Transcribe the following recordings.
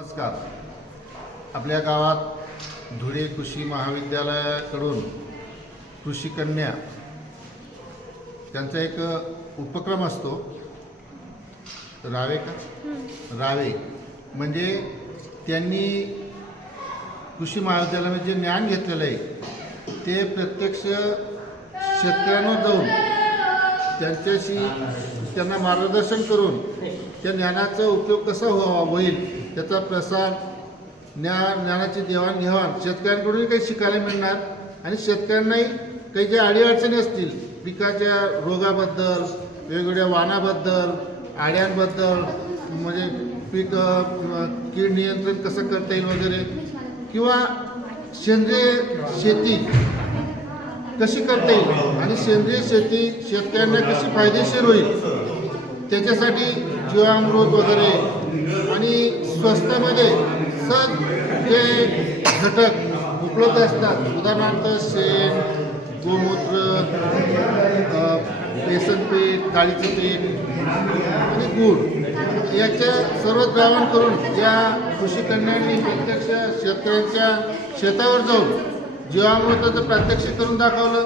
नमस्कार. आपल्या गावात धुळे कृषी महाविद्यालयाकडून कृषी कन्या त्यांचा एक उपक्रम असतो. रावे म्हणजे त्यांनी कृषी महाविद्यालयामध्ये जे ज्ञान घेतलेलं आहे ते प्रत्यक्ष शेतकऱ्यांवर जाऊन त्यांना मार्गदर्शन करून त्या ज्ञानाचा उपयोग कसा होईल त्याचा प्रसार, ज्ञानाची देवाणघेवाण शेतकऱ्यांकडूनही काही शिकायला मिळणार आणि शेतकऱ्यांनाही काही ज्या अडीअडचणी असतील पिकाच्या रोगाबद्दल, वेगवेगळ्या वाणाबद्दल, आड्यांबद्दल, म्हणजे पीक कीड नियंत्रण कसं करता येईल वगैरे, किंवा सेंद्रिय शेती कशी करता येईल आणि सेंद्रिय शेती शेतकऱ्यांना कशी फायदेशीर होईल त्याच्यासाठी जीवामृत वगैरे आणि स्वस्तामध्ये सहज जे घटक उपलब्ध असतात, उदाहरणार्थ शेण, गोमूत्र, बेसन पीठ, डाळीचं पीठ आणि गूळ याचे सर्व द्रावण करून ज्या कृषी कन्यांनी प्रत्यक्ष शेतकऱ्यांच्या शेतावर जाऊन जीवामृताचं प्रात्यक्षिक करून दाखवलं,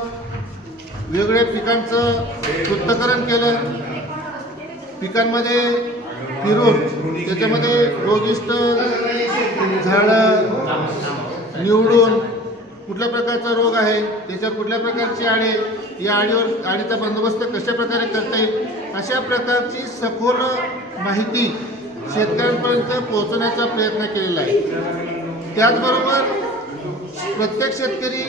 वेगवेगळ्या पिकांचं पृथक्करण केलं, पिकांमध्ये फिरून त्याच्यामध्ये रोगिष्ट झाडं निवडून कुठल्या प्रकारचा रोग आहे, त्याच्यावर कुठल्या प्रकारची आळे, या आळीचा बंदोबस्त कशा प्रकारे करता येईल अशा प्रकारची सखोल माहिती शेतकऱ्यांपर्यंत पोहोचवण्याचा प्रयत्न केलेला आहे. त्याचबरोबर प्रत्येक शेतकरी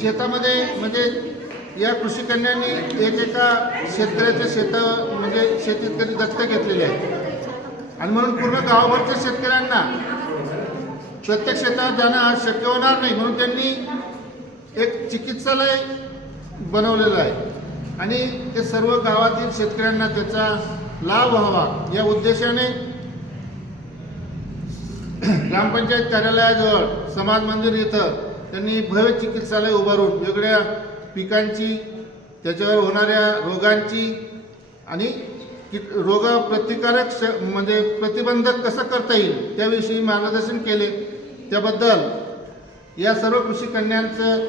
शेतामध्ये म्हणजे या कृषी कन्यांनी एकेका शेतकऱ्याच्या म्हणजे शेतकरी दत्तक घेतलेले आहेत आणि म्हणून पूर्ण गावाभरच्या शेतकऱ्यांना प्रत्येक शेतात जाणं आज शक्य होणार नाही, म्हणून त्यांनी एक चिकित्सालय बनवलेलं आहे आणि ते सर्व गावातील शेतकऱ्यांना त्याचा लाभ व्हावा या उद्देशाने ग्रामपंचायत कार्यालयाजवळ समाज मंदिर इथं त्यांनी भव्य चिकित्सालय उभारून वेगवेगळ्या पिकांची, त्याच्यावर होणाऱ्या रोगांची आणि रोग प्रतिकारक म्हणजे प्रतिबंधक कसं करता येईल त्याविषयी मार्गदर्शन केले. त्याबद्दल या सर्व कृषी कन्यांचं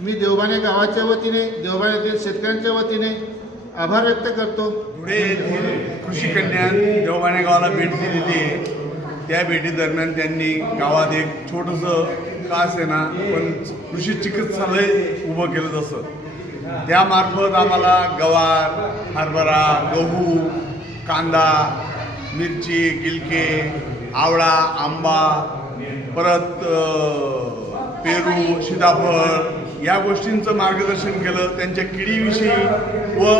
मी देवबाणे गावाच्या वतीने, देवबाणेतील शेतकऱ्यांच्या वतीने आभार व्यक्त करतो. धुळे कृषी कन्या देवबाणे गावाला भेट दिलेली आहे. त्या भेटीदरम्यान त्यांनी गावात एक छोटंसं का असेना पण कृषी चिकित्सालय उभं केलं. जसं त्यामार्फत आम्हाला गवार, हरभरा, गहू, कांदा, मिरची, गिलके, आवळा, आंबा, परत पेरू, सीताफळ या गोष्टींचं मार्गदर्शन केलं. त्यांच्या किडीविषयी व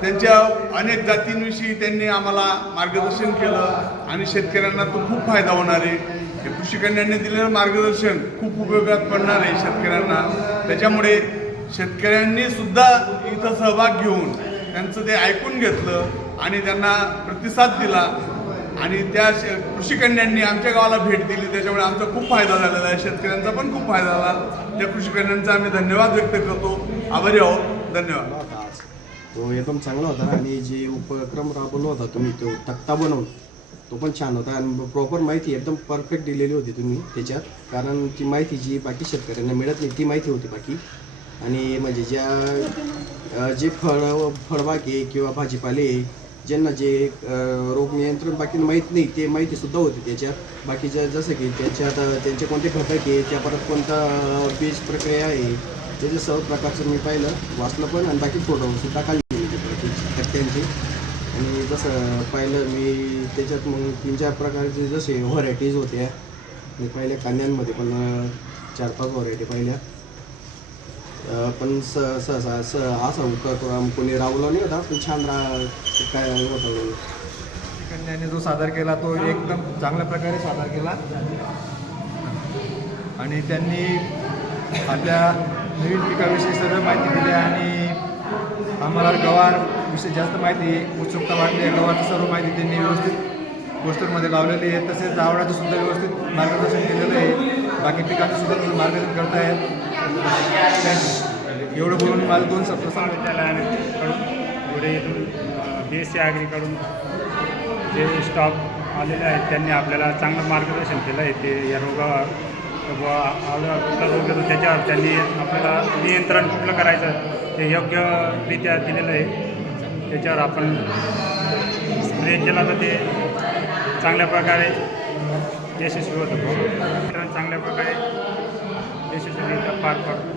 त्यांच्या अनेक जातींविषयी त्यांनी आम्हाला मार्गदर्शन केलं आणि शेतकऱ्यांना तो खूप फायदा होणार आहे. हे कृषी कन्यांनी दिलेलं मार्गदर्शन खूप उपयोगात पडणार आहे शेतकऱ्यांना. त्याच्यामुळे शेतकऱ्यांनी सुद्धा इथं सहभाग घेऊन त्यांचं ते ऐकून घेतलं आणि त्यांना प्रतिसाद दिला आणि त्या कृषी कन्यांनी आमच्या गावाला भेट दिली. त्याच्यामुळे आमचा खूप फायदा झालेला आहे, शेतकऱ्यांचा पण खूप फायदा झाला. त्या कृषी कन्यांचा आम्ही धन्यवाद व्यक्त करतो. आभारी आहोत. धन्यवाद. तो एकदम चांगला होता आणि जे उपक्रम राबवला होता तुम्ही तो तक्ता बनवून तो पण छान होता आणि प्रॉपर माहिती एकदम परफेक्ट दिलेली होती तुम्ही त्याच्यात. कारण ती माहिती जी बाकी शेतकऱ्यांना मिळत नाही ती माहिती होती बाकी. आणि म्हणजे जे फळबागे किंवा भाजीपाले ज्यांना जे रोग नियंत्रण बाकी माहीत नाही ते माहितीसुद्धा होती त्याच्यात. बाकीच्या जसं की त्याच्यात त्यांचे कोणते घटक आहे, त्या परत कोणता बीज प्रक्रिया आहे त्याचे सर्व प्रकारचं मी पाहिलं, वाचलं पण आणि बाकी फोटोसुद्धा काढले त्यांचे. आणि जसं पाहिलं मी त्याच्यात मग 3-4 प्रकारचे जसे व्हरायटीज होत्या मी पाहिल्या. कांद्यांमध्ये पण 4-5 व्हरायटी पाहिल्या. पण असा उपक्रम कोणी राबवला नाही होता, पण छान काय होतं. कन्याने जो सादर केला तो एकदम चांगल्या प्रकारे सादर केला आणि त्यांनी आपल्या नवीन पिकाविषयी सर्व माहिती दिली आणि आम्हाला गवारविषयी जास्त माहिती उत्सुकता वाटली आहे. गवारची सर्व माहिती त्यांनी व्यवस्थित पोस्टरमध्ये लावलेली आहे. तसेच आवडाचं सुद्धा व्यवस्थित मार्गदर्शन केलेलं आहे. बाकी पिकांचं सुद्धा मार्गदर्शन करतायत. एवढं बोलून माझं 2 शब्द सांगितलेलं आहे. पुढे BSc ॲग्रीकडून जे स्टाफ आलेले आहेत त्यांनी आपल्याला चांगलं मार्गदर्शन केलं आहे. ते या रोगावर कुठला रोग येतो त्याच्यावर त्यांनी आपल्याला नियंत्रण कुठलं करायचं ते योग्यरित्या दिलेलं आहे. त्याच्यावर आपण स्प्रे केला तर ते चांगल्या प्रकारे यशस्वी होतं. नियंत्रण चांगल्या प्रकारे यशस्वीरित्या पार पडतो.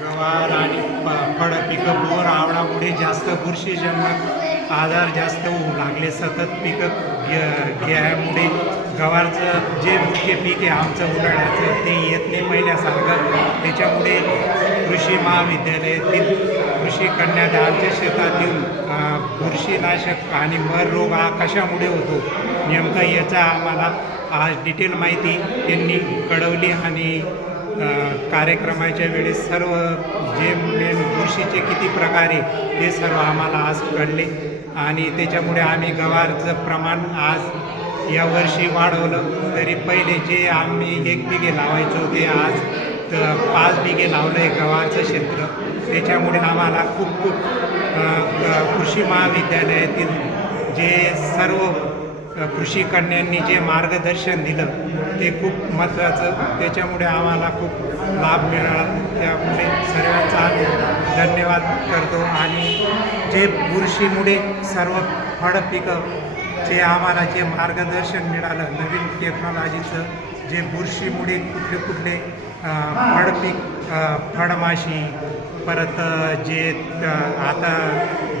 गवार आणि फळ पिकं बोर आवडामुळे जास्त बुरशीजन्य आजार जास्त होऊ लागले. सतत पिकं घ्यामुळे गवारचं जे मुख्य पीक आहे आमचं उन्हाळ्याचं ते येत नाही पहिल्यासारखं. त्याच्यामुळे कृषी महाविद्यालयातील कृषी कन्या आमच्या शेतात येऊन बुरशीनाशक आणि मर रोग हा कशामुळे होतो नेमका याचा आम्हाला आज डिटेल माहिती त्यांनी कळवली. आणि कार्यक्रमाच्या वेळेस सर्व जे मेन बुरशीचे किती प्रकार आहे ते सर्व आम्हाला आज कळले. आणि त्याच्यामुळे आम्ही गवारचं प्रमाण आज यावर्षी वाढवलं. तरी पहिले जे आम्ही 1 बिघे लावायचो ते आज 5 बिघे लावलं आहे गवारचं क्षेत्र. त्याच्यामुळे आम्हाला खूप कृषी महाविद्यालयातील जे सर्व कृषी कन्यांनी जे मार्गदर्शन दिलं ते खूप महत्त्वाचं. त्याच्यामुळे आम्हाला खूप लाभ मिळाला. त्यामुळे सर्वांचा आम्ही धन्यवाद करतो. आणि जे बुरशीमुळे सर्व फळ पिकं जे आम्हाला जे मार्गदर्शन मिळालं नवीन टेक्नॉलॉजीचं, जे बुरशीमुळे कुठले फळपीक फळमाशी, परत जे आता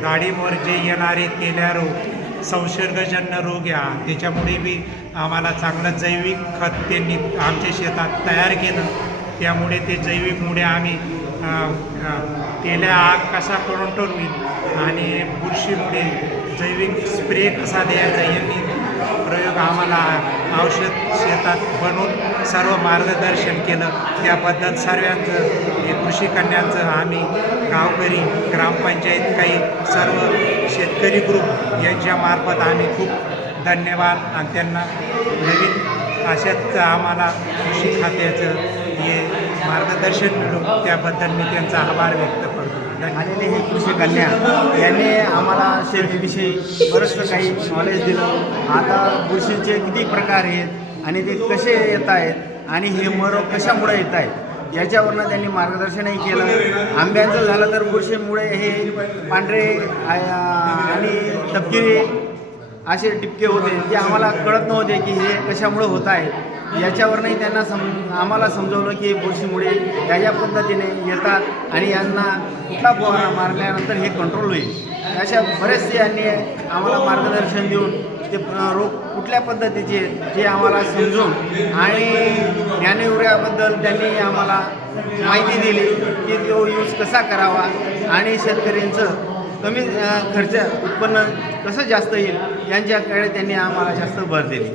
डाळींवर जे येणारे तेल्या रोग, संसर्गजन्य रोग या त्याच्यामुळे बी आम्हाला चांगलं जैविक खत त्यांनी आमच्या शेतात तयार केलं. त्यामुळे ते जैविकमुळे आम्ही तेल्या आग कसा कंट्रोल होईल आणि बुरशीमुळे जैविक स्प्रे कसा द्यायचा यांनी प्रयोग आम्हाला औषध शेतात बनवून सर्व मार्गदर्शन केलं. त्याबद्दल सर्वांचं हे कृषी कन्यांचं आम्ही गावकरी ग्रामपंचायत काही सर्व शेतकरी ग्रुप यांच्यामार्फत आम्ही खूप धन्यवाद. आणि त्यांना नवीन अशाच आम्हाला कृषी खात्याचं हे मार्गदर्शन मिळून त्याबद्दल मी त्यांचा आभार व्यक्त करतो. आलेले हे कृषी कन्या यांनी आम्हाला शेतीविषयी बरंचसं काही नॉलेज दिलं. आता बुरशीचे किती प्रकार आहेत आणि ते कसे येत आहेत आणि हे मर कशामुळे येत आहेत याच्यावरनं त्यांनी मार्गदर्शनही केलं. आंब्यांचं झालं तर बुरशीमुळे हे पांढरे आणि तपकिरी असे टिपके होते जे आम्हाला कळत नव्हते की हे कशामुळे होत आहे. याच्यावरनंही त्यांना आम्हाला समजवलं की बुरशीमुळे या पद्धतीने येतात आणि यांना कुठला फवारा मारल्यानंतर हे कंट्रोल होईल. अशा बरेचसे यांनी आम्हाला मार्गदर्शन देऊन ते रोग कुठल्या पद्धतीचे जे आम्हाला समजून आणि ज्ञानयुर्याबद्दल त्यांनी आम्हाला माहिती दिली की तो यूज कसा करावा आणि शेतकऱ्यांचं कमी खर्च उत्पन्न कसं जास्त येईल यांच्याकडे त्यांनी आम्हाला जास्त भर दिली.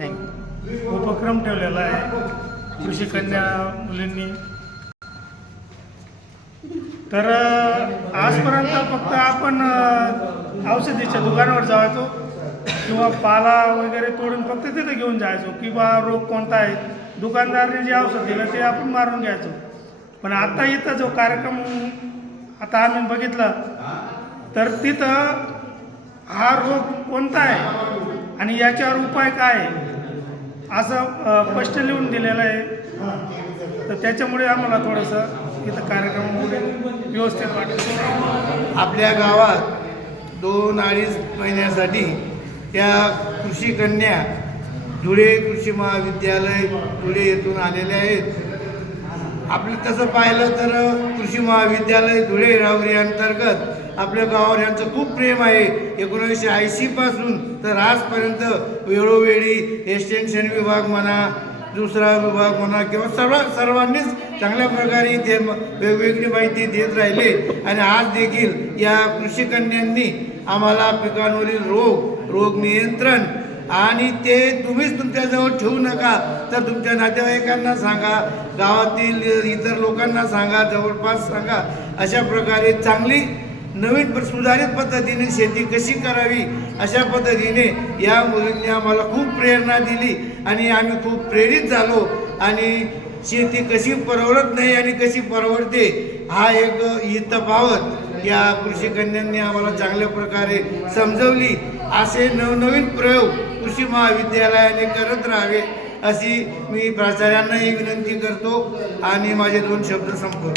थँक्यू. उपक्रम ठेवलेला आहे कृषी कन्या मुलींनी. तर आजपर्यंत फक्त आपण औषधीच्या दुकानावर जायचो किंवा पाला वगैरे तोडून फक्त तिथे घेऊन जायचो की बा रोग कोणता आहे, दुकानदाराने जे औषध दिलं ते आपण मारून घ्यायचो. पण आता इथं जो कार्यक्रम आता आम्ही बघितला तर तिथं हा रोग कोणता आहे आणि याच्यावर उपाय काय आहे असं स्पष्ट लिहून दिलेलं आहे. तर त्याच्यामुळे आम्हाला थोडंसं इथं कार्यक्रमामुळे व्यवस्थित वाटतं. आपल्या गावात 2-2.5 महिन्यासाठी त्या कृषी कन्या धुळे कृषी महाविद्यालय धुळे येथून आलेल्या आहेत. आपलं तसं पाहिलं तर कृषी महाविद्यालय धुळे राहुरी अंतर्गत आपल्या गावावर यांचं खूप प्रेम आहे. 1980 पासून तर आजपर्यंत वेळोवेळी एक्सटेन्शन विभाग म्हणा, दुसरा विभाग म्हणा किंवा सर्वांनीच चांगल्या प्रकारे इथे वेगवेगळी माहिती देत राहिले. आणि आज देखील या कृषी कन्यांनी आम्हाला पिकांवरील रोग नियंत्रण आणि ते तुम्हीच तुमच्याजवळ ठेवू नका तर तुमच्या नातेवाईकांना सांगा, गावातील इतर लोकांना सांगा, जवळपास सांगा. अशा प्रकारे चांगली नवीन सुधारित पद्धतीने शेती कशी करावी अशा पद्धतीने या मुलींनी आम्हाला खूप प्रेरणा दिली आणि आम्ही खूप प्रेरित झालो. आणि शेती कशी परवडत नाही आणि कशी परवडते हा एक ही तफावत या कृषी कन्यांनी आम्हाला चांगल्या प्रकारे समजवली. असे नवनवीन प्रयोग कृषी महाविद्यालयाने करत राहावे अशी मी प्राचार्यांनाही विनंती करतो आणि माझे 2 शब्द संपवतो.